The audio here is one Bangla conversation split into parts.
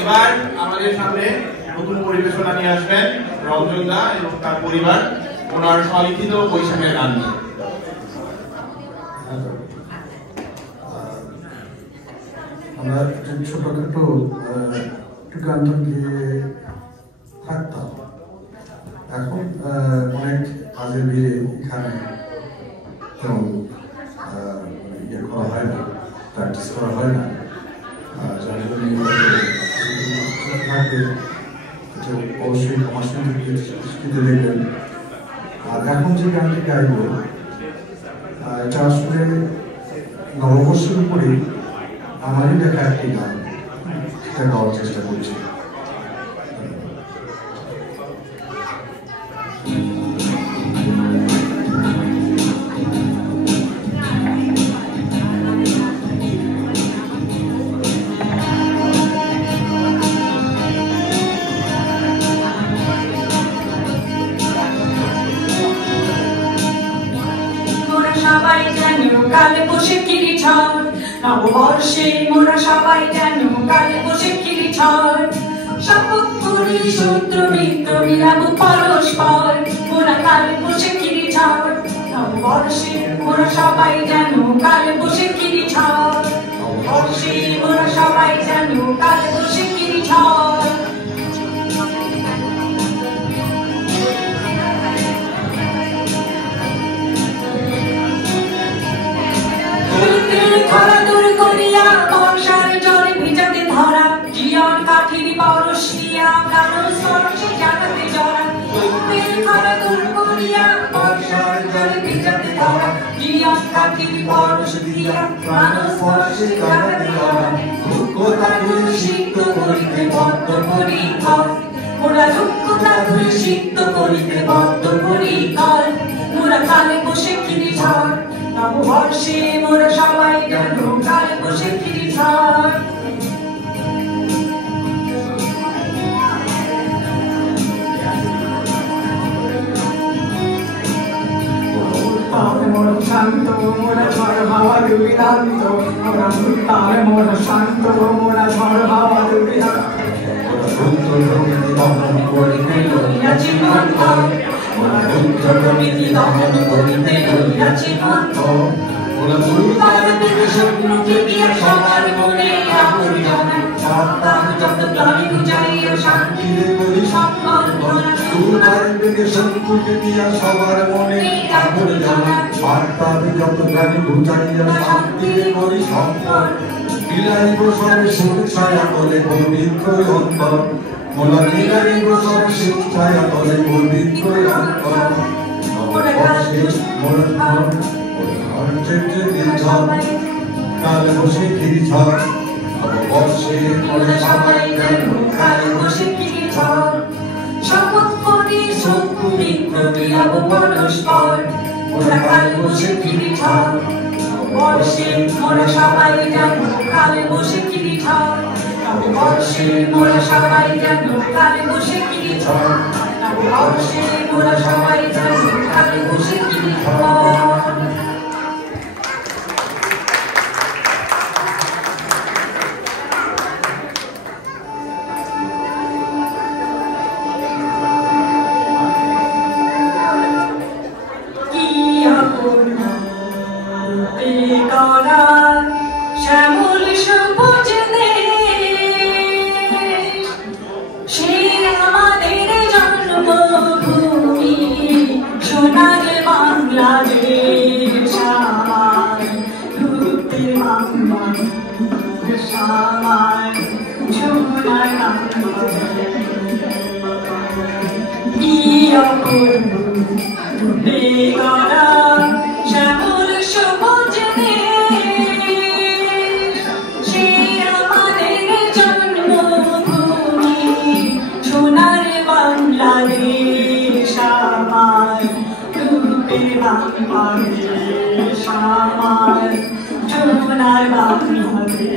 এবার আমাদের সামনে নতুন পরিবেশনা নিয়ে আসবেন রঞ্জন দা এবং তার পরিবার ওনার স্বলিখিত বৈশাখের গান নিয়ে। আমরা ছোটখাটো একটু গান গিয়ে থাকতাম, এখন অনেক কাজের ভিড়ে এখানে তেমন ইয়ে করা হয় না, প্র্যাকটিস করা হয় না, যার জন্য অবশ্যই আমার সঙ্গে দেখবেন। আর এখন যে গানটি গাইব এটা আসলে নববর্ষের উপরে আমারই লেখা একটি গান, সেটা গাওয়ার চেষ্টা করছি। সবাই যেন কালে বসে কিরি ঝড়, নববর্ষে মোরা সবাই যেন কালে বসে কিরি ঝড়। শপথ করি সূত্র বৃত্ত মিলাবো পরস্পর, মোরা কালে বসে কিরি ঝড়। নববর্ষে মোরা সবাই যেন কালে বসে কিরি ঝড়, নববর্ষে মোরা সবাই যেন কালে বসে কিরি ঝড়। খরা দূর করিয়া বর্ষার জলে ভিজাতে ধরা, জীবন কাঠির পরশ দিয়া প্রাণ স্পর্শে জাগাতে জড়া। খরা দূর করিয়া বর্ষার জলে ভিজাতে ধরা, জীবন কাঠির পরশ দিয়া প্রাণ স্পর্শে জাগাতে জড়া। যোগ্যতা ধরে সিদ্ধ করিতে বদ্ধ পরিকর, মোরা যোগ্যতা ধরে সিদ্ধ করিতে বদ্ধ পরিকর। মোরা কালে বসে কিরি ঝড়, নববর্ষে মোরা সবাই যেন কালে বসে কিরি ঝড়। মোরা শান্ত মোরা ঝড় হাওয়া দুর্দান্ত, মোরা মুক্তার মোরা শান্ত মোরা ঝড় হাওয়া দুর্দান্ত। মোরা রুদ্র প্রকৃতি দমন করিতে রইয়াছি মন্থ, মোরা দুর্বার বিদেশে দিয়া সবার মনে আবর্জনা। সপ্তাহ যত প্রাণী বুঝাইয়া শান্তিরে করি সম্বর্ধনা, দুর্বার বিদেশে দিয়া সবার মনে আবর্জনা। সপ্তাহ যত প্রাণী বুঝাইয়া শান্তিরে করি সম্বর্ধনা। বিলাইব সবে সুখ ছায়া করে পবিত্র অন্তর, মোরা বিলাইব সবে সুখ ছায়া করে পবিত্র অন্তর। কালে বসে কিরি ঝড়, নববর্ষে মোরা সবাই যেন কালে বসে কিরি ঝড়। শপথ করি সত্য মিত্র মিলাবো পরস্পর, মোরা কালে বসে কিরি ঝড়। নববর্ষে মোরা সবাই যেন কালে বসে কিরি ঝড়, নববর্ষে মোরা সবাই যেন কালে বসে কিরি ঝড়। নববর্ষে মোরা সবাই যেন কালে বসে কিরি ঝড়। শ্যামল সবুজ দেশ, সে আমাদের জন্মভূমি, সোনার বাংলাদেশ আমার, রূপের বাংলাদেশ আমার, সোনার বাংলাদেশ। শ্যামল সবুজ দেশ, সে আমাদের জন্মভূমি, সোনার বাংলাদেশ আমার, রূপের বাংলাদেশ আমার, সোনার বাংলাদেশ।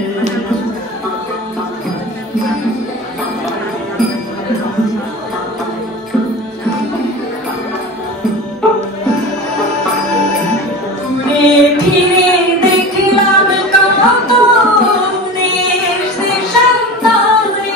ফিরে দেখলাম কত দেশ দেশান্তরে,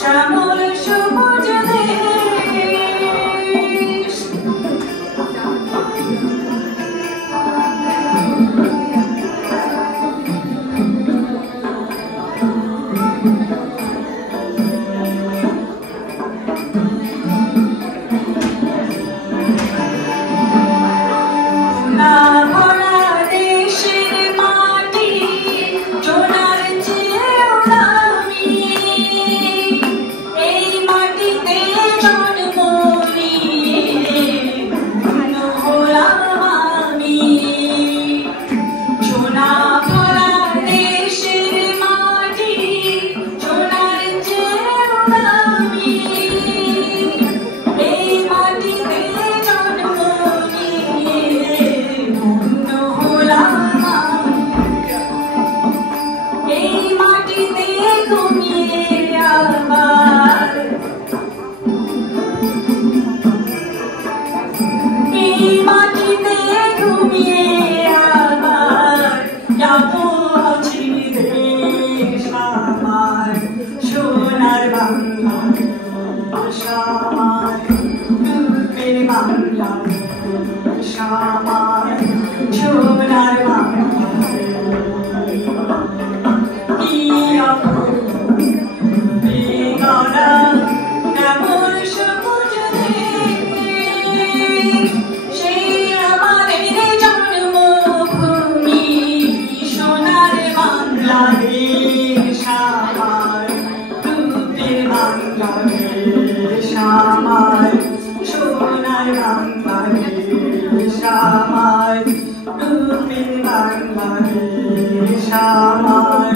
শ্যামল সবুজ দেশ না ভরা দেশের মাটি সোনার চেয়েও দামি এই মাটিতে জন্ম নিয়ে হলাম আমি সোনা ভরা দেশের মাটি সোনার চেয়েও দামি এই মাটিতে জন্ম নিয়ে হলাম এই মাটিতে ঘুমিয়ে আবার এই মাটিতে ঘুমিয়ে আবার যাবো দেশ আমার সোনার বাংলা ভাষা আমার রূপের বাংলা ভাষা আমার সোনার বাংলা সেই আমাদের জন্মভূমি সোনার বাংলাদেশ আমার রূপের বাংলাদেশ আমার সোনার বাংলাদেশ আমার রূপের বাংলাদেশ আমার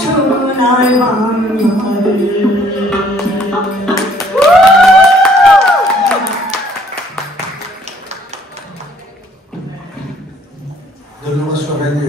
সোনার বাংলাদেশ। ধন্যবাদ সবাইকে।